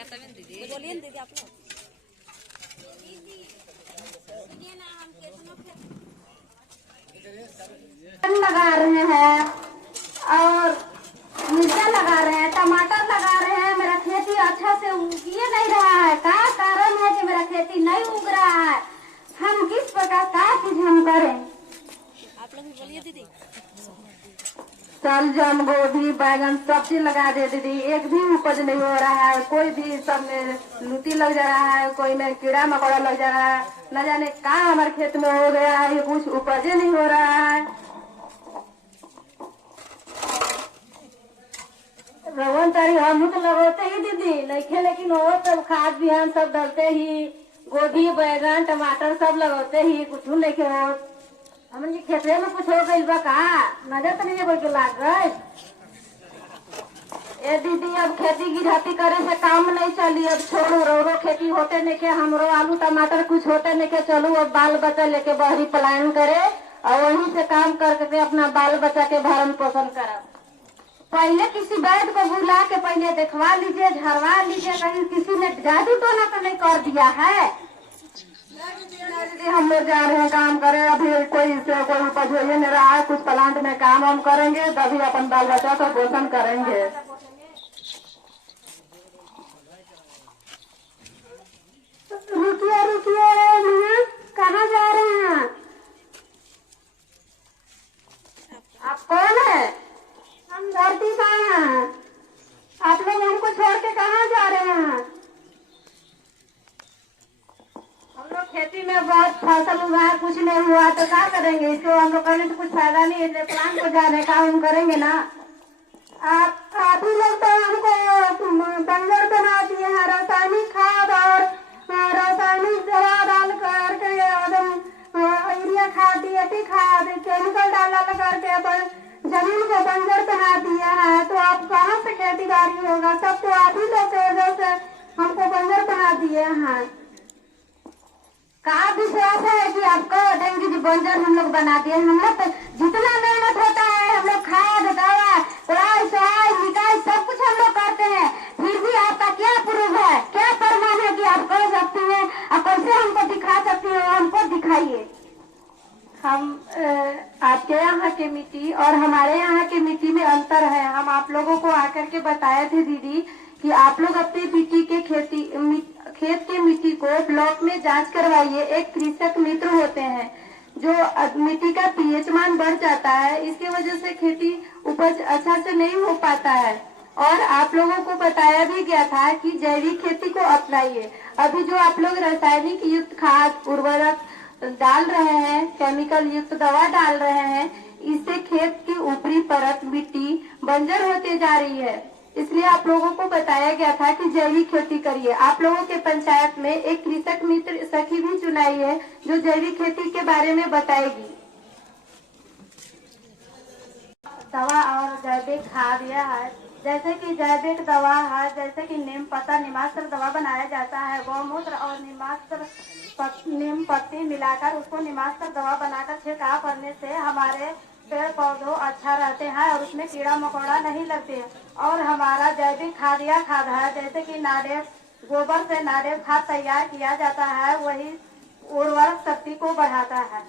बोलिए दीदी आप लोग लगा रहे हैं और मिर्चा लगा रहे हैं, टमाटर लगा रहे हैं। मेरा खेती अच्छा से उगिए नहीं रहा है। क्या कारण है कि मेरा खेती नहीं उग रहा है? हम किस प्रकार क्या चीज हम करें? आप लोग भी बोलिए दीदी। शलजम, गोभी, बैगन सब चीज लगा दे दीदी, एक भी उपज नहीं हो रहा है। कोई भी सब में लूटी लग जा रहा है, कोई में कीड़ा मकोड़ा लग जा रहा है। न जाने क्या हमारे खेत में हो गया है, ये कुछ उपज नहीं हो रहा है। रवन तारी हम तो लगाते ही दीदी नहीं, लेकिन वो सब खाद बिहान सब डालते ही, गोभी बैगन टमाटर सब लगाते ही, कुछ नहीं हो। हमन के खेते में कुछ हो गई बा का? नजर तो नहीं कोई के लाग गई। ए दीदी अब खेती गिरहती करे से काम नहीं चली। अब छोड़ू, रो खेती होते नहीं के, हमरो आलू टमाटर कुछ होते नहीं के। चलू अब बाल बच्चा लेके बहरी पलायन करे और वहीं से काम करके अपना बाल बच्चा के भरण पोषण करा। पहले किसी वैद्य को बुला के पहले देखवा लीजिए, झरवा लीजिए, कहीं किसी ने जादू टोना तो नहीं कर दिया है। हम लोग जा रहे हैं काम करे, अभी कोई से कोई उपज हो नहीं रहा है। कुछ प्लांट में काम हम करेंगे तभी अपन बाल बच्चा का पोषण करेंगे। रुकिए रुकिए भैया, कहाँ जा रहे हैं? आप कौन है? हम धरती का हैं। आप लोग हमको छोड़ के कहाँ जा रहे हैं? हम लोग खेती में बहुत फसल उगाए, कुछ नहीं हुआ तो क्या करेंगे? इसको हम लोग करने से कुछ फायदा नहीं है। प्लान को जाने का हम करेंगे ना। आप ही लोग तो हमको बंजर बना दिए हैं। रासायनिक खाद और रासायनिक दवा डाल करके एकदम यूरिया खाद, डीएपी खाद, केमिकल डाल करके अपन जमीन को बंजर बना दिया है। तो आप कहाँ से खेती बाड़ी होगा? सब तो आप ही लोग के वजह से हमको बंजर बना दिए हैं। का विश्वास है कि आपको देंगे जी बंजर हम लोग बना दिए? हम लोग तो जितना मेहनत होता है, हम लोग खाद दवा पढ़ाई सहाय निकाय सब कुछ हम लोग करते हैं, फिर भी आपका क्या प्रूफ है, क्या प्रमाण है कि आप कर सकती हैं? और कैसे हमको दिखा सकती है? हमको दिखाइए। हम आपके यहाँ की मिट्टी और हमारे यहाँ की मिट्टी में अंतर है। हम आप लोगों को आकर के बताए थे दीदी कि आप लोग अपनी मिट्टी के खेत के मिट्टी को ब्लॉक में जांच करवाइए। एक कृषक मित्र होते हैं जो मिट्टी का पीएच मान बढ़ जाता है, इसकी वजह से खेती उपज अच्छा से नहीं हो पाता है। और आप लोगों को बताया भी गया था कि जैविक खेती को अपनाइए। अभी जो आप लोग रासायनिक युक्त खाद उर्वरक डाल रहे हैं, केमिकल युक्त दवा डाल रहे हैं, इससे खेत की ऊपरी परत मिट्टी बंजर होते जा रही है। इसलिए आप लोगों को बताया गया था कि जैविक खेती करिए। आप लोगों के पंचायत में एक कृषक मित्र सखी भी चुनाई है जो जैविक खेती के बारे में बताएगी। दवा और जैविक खाद यह है, जैसे कि जैविक दवा है, जैसे कि नीम पत्ता निमास्त्र दवा बनाया जाता है। गौमूत्र और नीम पत्ती मिलाकर उसको निमास्त्र दवा बनाकर छिड़काव करने से हमारे पेड़ पौधों अच्छा रहते हैं और उसमें कीड़ा मकोड़ा नहीं लगते हैं। और हमारा जैविक खाद या खाद है, जैसे कि नाडेप गोबर से नाडेप खाद तैयार किया जाता है, वही उर्वरक शक्ति को बढ़ाता है।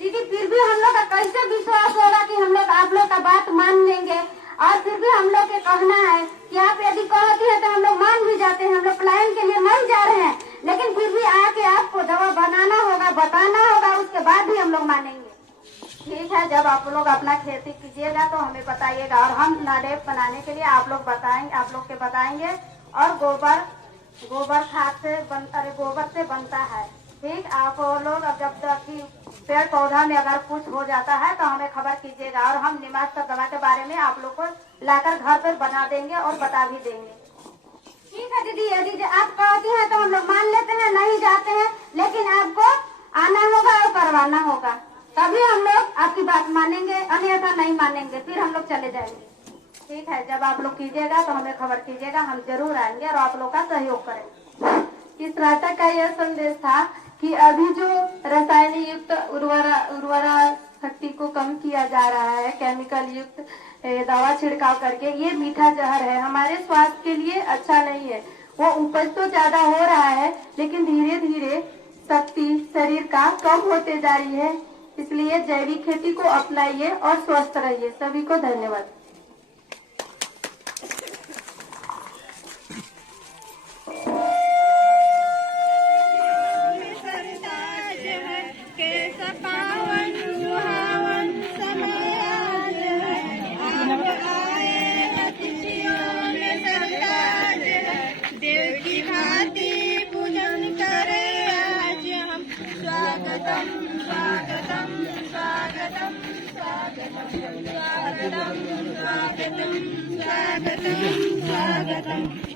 दीदी फिर भी हम लोग का कैसे विश्वास होगा कि हम लोग आप लोग का बात मान लेंगे? और फिर भी हम लोग के कहना है कि आप यदि कहती है तो हम लोग मान भी जाते हैं। हम लोग प्लान के लिए नहीं जा रहे हैं, लेकिन फिर भी आके आपको दवा बनाना होगा, बताना होगा, उसके बाद ही हम लोग मानेंगे। ठीक है, जब आप लोग अपना खेती कीजिएगा तो हमें बताइएगा और हम नाडेप बनाने के लिए आप लोग के बताएंगे। और गोबर खाद से गोबर से बनता है। ठीक, आप लोग अब जब तक पेड़ पौधा में अगर कुछ हो जाता है तो हमें खबर कीजिएगा और हम निमास्त्र दवा के बारे में आप लोग को लाकर घर पर बना देंगे और बता भी देंगे। ठीक है दीदी, यदि आप कहती हैं तो हम लोग मान लेते हैं, नहीं जाते हैं, लेकिन आपको आना होगा और करवाना होगा, तभी हम लोग आपकी बात मानेंगे, अन्यथा नहीं मानेंगे, फिर हम लोग चले जाएंगे। ठीक है, जब आप लोग कीजिएगा तो हमें खबर कीजिएगा, हम जरूर आएंगे और आप लोग का सहयोग करेंगे। इस नाटक का यह संदेश था कि अभी जो रासायनिक युक्त उर्वरक शक्ति को कम किया जा रहा है केमिकल युक्त दवा छिड़काव करके। ये मीठा जहर है, हमारे स्वास्थ्य के लिए अच्छा नहीं है। वो उपज तो ज्यादा हो रहा है लेकिन धीरे धीरे शक्ति शरीर का कम होते जा रही है। इसलिए जैविक खेती को अपनाइए और स्वस्थ रहिए। सभी को धन्यवाद।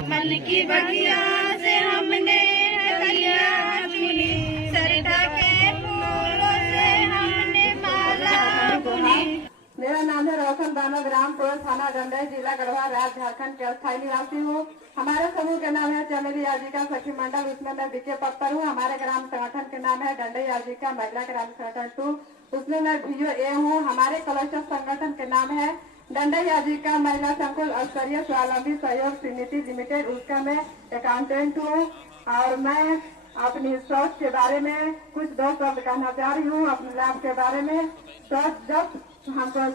मन की बगिया से हमने कलियां चुनी, सरधा के फूलों से हमने माला बुनी। मेरा नाम है रोशन बानो, ग्राम पोल, थाना गंडई, जिला गढ़वा, राज्य झारखंड के अस्थायी निवासी हूँ। हमारे समूह का नाम है चमेली आजीविका सखी मंडल, उसमें मैं बीके पद पर हूँ। हमारे ग्राम संगठन के नाम है गंडई आजीविका महिला ग्राम संगठन 2, उसमें मैं VOA हूँ। हमारे क्लस्टर संगठन के नाम है गंडई आजीविका महिला संकुल स्तरीय स्वावलंबी सहयोग समिति लिमिटेड, उसका मैं अकाउंटेंट हूँ। और मैं अपनी सोच के बारे में कुछ 2 शब्द कहना चाह रही हूँ। अपने लाभ के बारे में, सोच जब हमको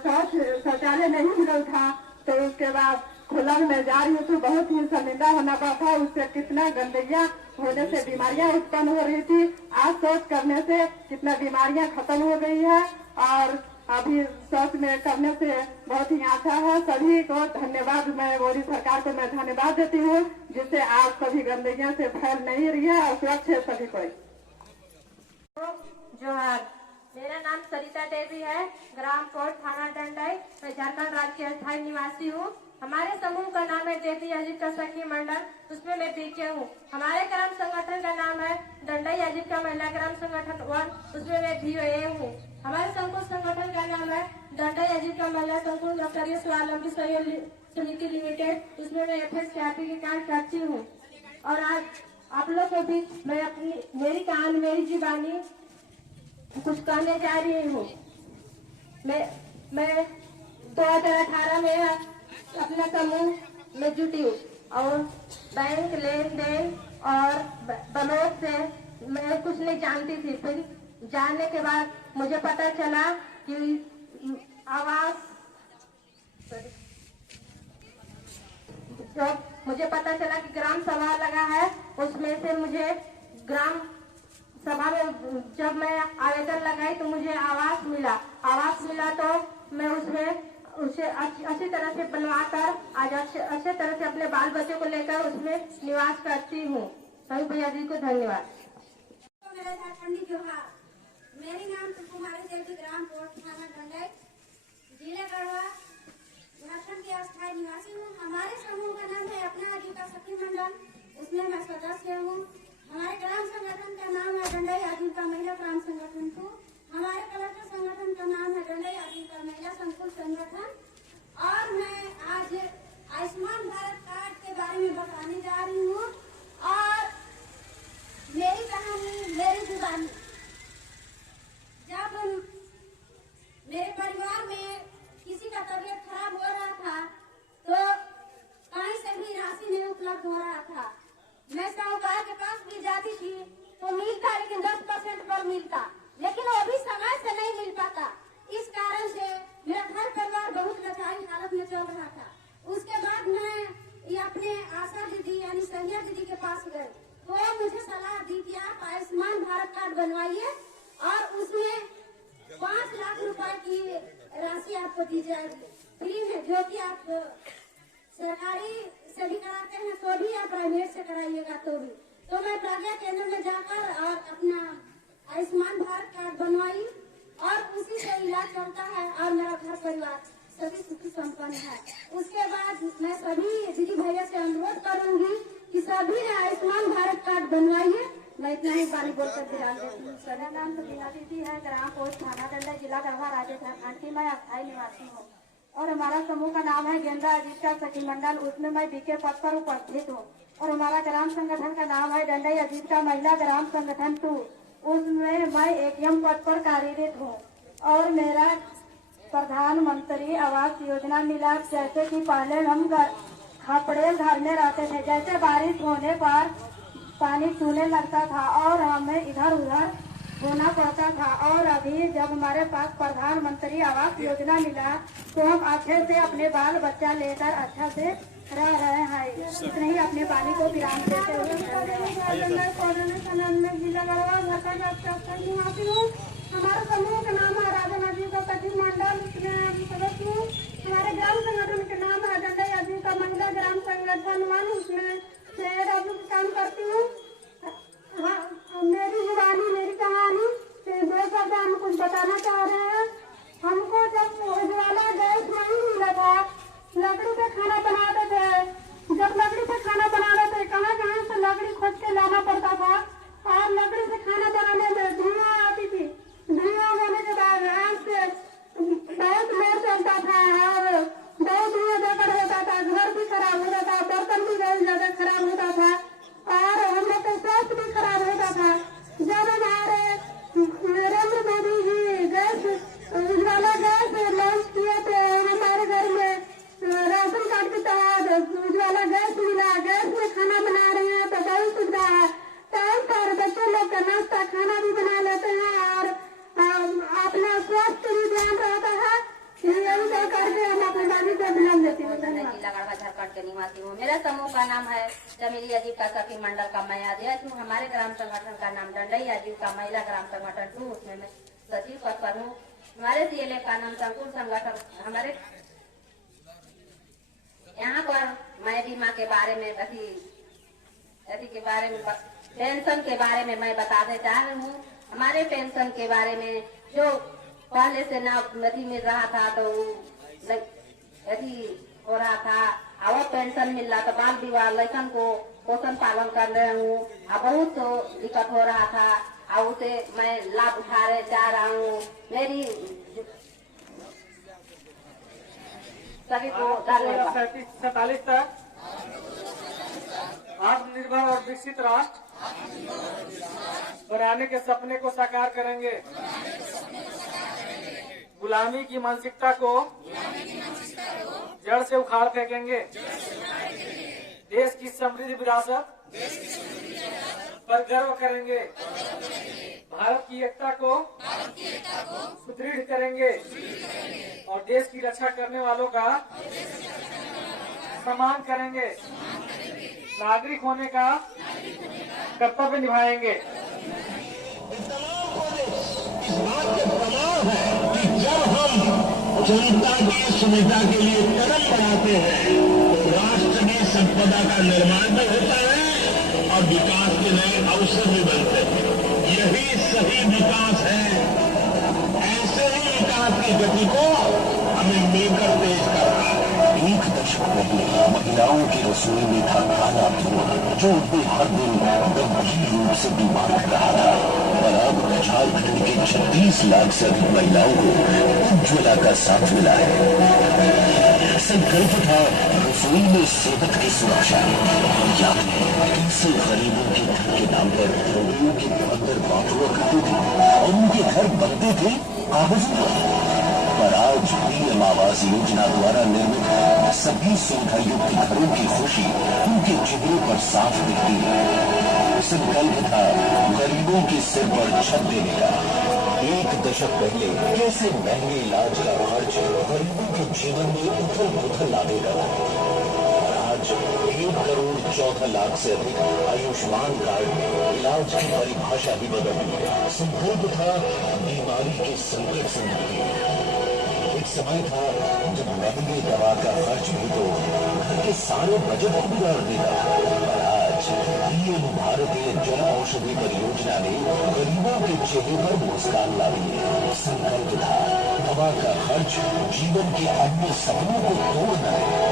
शौचालय नहीं मिला था तो उसके बाद खुला में जा रही हूँ तो बहुत ही शर्मिंदा होना पड़ा था। उससे कितना गंदगियाँ होने से बीमारियाँ उत्पन्न हो रही थी। आज शौच करने से कितना बीमारियाँ खत्म हो गई है और अभी शौच में करने से बहुत ही अच्छा है। सभी को धन्यवाद, मैं मोदी सरकार को मैं धन्यवाद देती हूँ जिससे आज सभी गंदगियाँ से फैल नहीं रही है और स्वच्छ है सभी कोई। जोहार, मेरा नाम सरिता देवी है, ग्राम कोट, थाना डंडई, मैं झारखंड राज्य की अस्थायी निवासी हूँ। हमारे समूह का नाम है जैती आजीविका सखी मंडल, उसमें मैं बीके हूँ। हमारे ग्राम संगठन का नाम है डंडई आजीविका महिला ग्राम संगठन 1, उसमें मैं VOA हूँ। हमारे संकुल संगठन का नाम है डंडई आजीविका महिला संकुल स्तरीय स्वावलंबी सहयोग समिति लिमिटेड, उसमें मैं FS के कार्य करती हूँ। और आज आप लोग को भी मैं अपनी मेरी कहानी मेरी जीवानी कुछ कहने जा रही हूँ। मैं 2018 में अपना समूह में जुटी हूँ और बैंक लेन देन और बलोच से मैं कुछ नहीं जानती थी। फिर जानने के बाद मुझे पता चला कि आवास, जब मुझे पता चला कि ग्राम सभा लगा है, उसमें से मुझे ग्राम सभा में जब मैं आवेदन लगाई तो मुझे आवास मिला तो मैं उसे अच्छी तरह से बनवाकर आज अच्छे तरह से अपने बाल बच्चों को लेकर उसमें निवास करती हूँ। सभी भैया जी को धन्यवाद। मेरा झारखंडी जोहार, मेरी नाम कुमारी देवी, ग्राम कोट, थाना डंडई, जिला गढ़वा, झारखंड की अस्थायी निवासी हूँ। हमारे समूह का नाम है अपना आजीविका सखी मंडल, उसमें मैं सदस्य हूँ। हमारे ग्राम संगठन का नाम है डंडई आजीविका महिला ग्राम संगठन 2। हमारे कलेक्टर संगठन का नाम है डंडई आजीविका महिला संकुल संगठन। और मैं आज आयुष्मान भारत कार्ड के बारे में बताने जा रही हूँ और मेरी कहानी मेरी जुबानी। जब मेरे परिवार में किसी का तबीयत खराब हो रहा था तो कहीं से भी राशि नहीं उपलब्ध हो रहा था। मैं साहूकार के पास भी जाती थी तो मिलता, लेकिन 10% पर मिलता, लेकिन वो भी समय से नहीं मिल पाता। इस कारण से मेरा घर परिवार बहुत लाचारी हालत में चल रहा था। उसके बाद मैं अपने आशा दीदी यानी संजय दीदी के पास गए तो मुझे सलाह दी कि आप आयुष्मान भारत कार्ड बनवाइए और उसमें 5 लाख रुपए की राशि आपको दी जाएगी फ्री में, जो कि आप सरकारी से भी कराते हैं तो भी, आप प्राइवेट से कराइएगा तो भी। तो मैं प्रज्ञा केंद्र में जाकर और अपना आयुष्मान भारत कार्ड बनवाई और उसी से इलाज चलता है और मेरा घर परिवार सभी सुखी संपन्न है। उसके बाद मैं सभी दीदी भैया से अनुरोध करूंगी कि सभी ने आयुष्मान भारत कार्ड बनवाइए। मैं इतना ही बारी बोलकर विराम देती हूँ। मेरा नाम सुनीता दीदी है, ग्राम पोस्ट, थाना डंडई, जिला गढ़वा, राजस्थान की मैं अस्थायी निवासी हूँ। और हमारा समूह का नाम है गेंदा आजीविका सखी मंडल, उसमें मैं बीके पद पर उपस्थित हूँ। और हमारा ग्राम संगठन का नाम है डंडई आजीविका महिला ग्राम संगठन 2, उसमें मैं ATM पद पर कार्यरत हूँ। और मेरा प्रधानमंत्री आवास योजना मिला। जैसे कि पहले हम खपड़े घर में रहते थे, जैसे बारिश होने पर पानी चूने लगता था और हमें इधर उधर होना पड़ता था। और अभी जब हमारे पास प्रधानमंत्री आवास योजना मिला तो हम अच्छे से अपने बाल बच्चा लेकर अच्छा से रह रहे हैं। नहीं अपने पानी को विराम देते हुए हमारे समूह का नाम है राजा नदी का कथित मंडल, उसमें सदस्य हूँ। हमारे ग्राम संगठन के नाम है डंडा यादी का महिला ग्राम संगठन वन, उसमें मैं काम करती हूँ। हाँ, मेरी जुबानी मेरी कहानी दो शब्द हम कुछ बताना चाह रहे हैं। हमको जब उज्ज्वला गैस नहीं मिला था, लकड़ी पे खाना बनाते थे। जब लकड़ी पे खाना बनाते थे कहाँ से लकड़ी खोज के लाना पड़ता था और लकड़ी से खाना बनाने में धुआं आती थी। धुआं होने के बाद आग से बहुत लेट चलता था और बहुत धुआं देकर होता था। घर भी खराब होता था, बर्तन भी बहुत ज्यादा खराब होता था और हम लोग का स्वास्थ्य भी खराब होता था। जब हमारे Narendra Modi ji gas Ujjwala gas launch किए थे, हमारे घर में राशन कार्ड के तहत उज्ज्वला गैस मिला। गैस में खाना बना रहे हैं तो बहुत सुविधा है। टाइम पर बच्चे लोग का नाश्ता खाना भी बना लेते हैं और अपना स्वास्थ्य भी ध्यान रहता है। यही सब करके हम अपने दादी से ध्यान देते हैं। जिला गढ़वा झारखंड के निवासी हूँ। मेरा समूह का नाम है चमेली आजीविका सखी मंडल का मैं अध्यक्ष हूँ। हमारे ग्राम संगठन का नाम डंडई आजीविका महिला ग्राम संगठन 2, उसमें मैं सचिव पद पर हूँ। हमारे CLA का नाम संकुल संगठन। हमारे यहाँ पर मैं बीमा के बारे में के बारे में पेंशन के बारे में मैं बताने चाह रही हूँ। हमारे पेंशन के बारे में जो पहले से ना नदी मिल रहा था तो यदि हो रहा था, और पेंशन मिल रहा था। बाल विवाह लड़कन को पोषण पालन कर रहे हूँ। बहुत तो दिक्कत हो रहा था और उसे मैं लाभ उठाने जा रहा हूँ। मेरी सभी को धन्यवाद। 47 तक आत्मनिर्भर और विकसित राष्ट्र बनाने के सपने को साकार करेंगे। गुलामी की मानसिकता को जड़ से उखाड़ फेंकेंगे। देश की समृद्ध विरासत पर गर्व करेंगे। भारत की एकता को सुदृढ़ करेंगे और देश की रक्षा करने वालों का सम्मान करेंगे। नागरिक होने का कर्तव्य निभाएंगे। जब हम जनता की सुविधा के लिए कदम बढ़ाते हैं तो राष्ट्र की संपदा का निर्माण भी होता है और विकास के नए अवसर भी बनते हैं। यही सही विकास है। ऐसे ही विकास की गति को हमें मिलकर तेज करना है। एक दशक पहले महिलाओं की रसोई में था काला धुआं जो उन्हें हर दिन गंभीर रूप से बीमार कर रहा था। और अब झारखंड के 36 लाख से अधिक महिलाओं को उज्ज्वला का साथ मिला है। संकल्प था रसोई में सेहत की सुरक्षा। याद है कैसे गरीबों के घर के नाम पर रोगियों के अंदर बात हुआ करते थे और उनके घर बनते थे कागजों पर। आज PM आवास योजना द्वारा निर्मित सभी सुविधा युक्त घरों की खुशी उनके चेहरे पर साफ दिखती है। संकल्प था गरीबों के सिर पर छत देने का। एक दशक पहले कैसे महंगे इलाज का खर्च गरीबों के जीवन में उथल पुथल ला देगा। आज 1 करोड़ 14 लाख से अधिक आयुष्मान कार्ड में इलाज की परिभाषा ही बदल दी है। संकल्प था बीमारी के संकट से मुक्ति। एक समय था जब महंगी दवा का खर्च भी तो घर के सारे बजट को बिगाड़ देगा। और आज PM भारतीय जन औषधि परियोजना ने गरीबों के चेहरे पर मुस्कान ला दी है। संकल्प था दवा का खर्च जीवन के अन्य सपनों को तोड़ना है।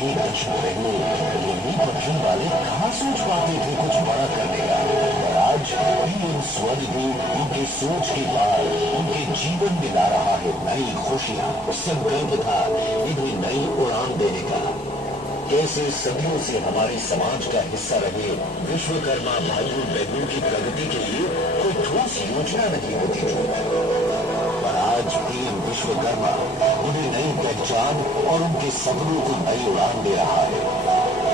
एक दशक पहले नींबू पत्थर वाले कहाँ सोच पाते थे कुछ बड़ा करने का। और आज PM स्वनिधि उनके सोच के पार उनके जीवन में ला रहा है नई खुशियाँ। संकल्प था इन्हें नई उड़ान देने का। कैसे सदियों से हमारे समाज का हिस्सा रहे विश्वकर्मा भाइयों बहनों की प्रगति के लिए कोई ठोस योजना नहीं होती थी। और आज विश्वकर्मा उन्हें नई पहचान और उनके सपनों को नई उड़ान दे रहा है।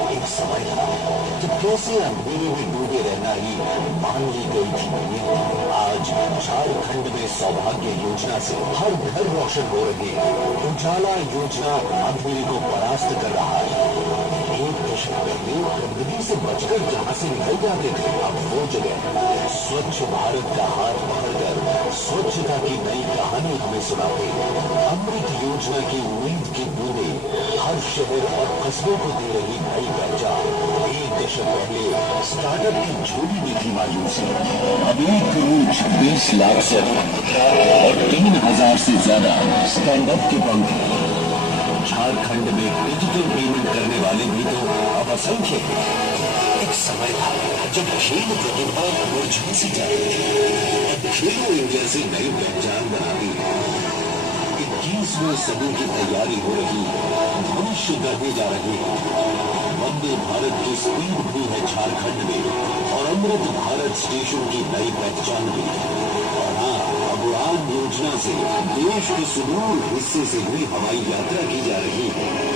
एक समय था जब कैसे अंधेरे में डूबे रहना ही मान ली गई थी नींद। आज झारखंड में सौभाग्य योजना से हर घर रोशन हो रही है। उजाला योजना अंधेरे को परास्त कर रहा है। एक दशक पहले गंदगी से बचकर जहां से निकल जाते थे, अब वो जगह स्वच्छ भारत का हाथ पकड़कर स्वच्छता की नई कहानी हमें सुनाते। अमृत योजना की उम्मीद की बूंदे हर शहर और कस्बों को दे रही नई पहचान। एक दशक पहले स्टार्टअप की झोली में थी मायूसी, अब 1,26,00,000 से अधिक और 3,000 से ज्यादा स्टैंड अप के पंख। झारखंड में डिजिटल पेमेंट करने वाले भी तो अब असंख्य हैं। एक समय था जब खेल प्रतिभा मुरझा सी जाती थी, अब खेलो इंडिया से नई पहचान बनाती है। 21वीं सदी की तैयारी हो रही है, भविष्य गढ़े जा रहे हैं। वंदे भारत की स्पीड भी है झारखंड में और अमृत भारत स्टेशन की नई पहचान भी है। और हाँ, अब उड़ान योजना से देश के सुदूर हिस्से से भी हवाई यात्रा की जा रही है।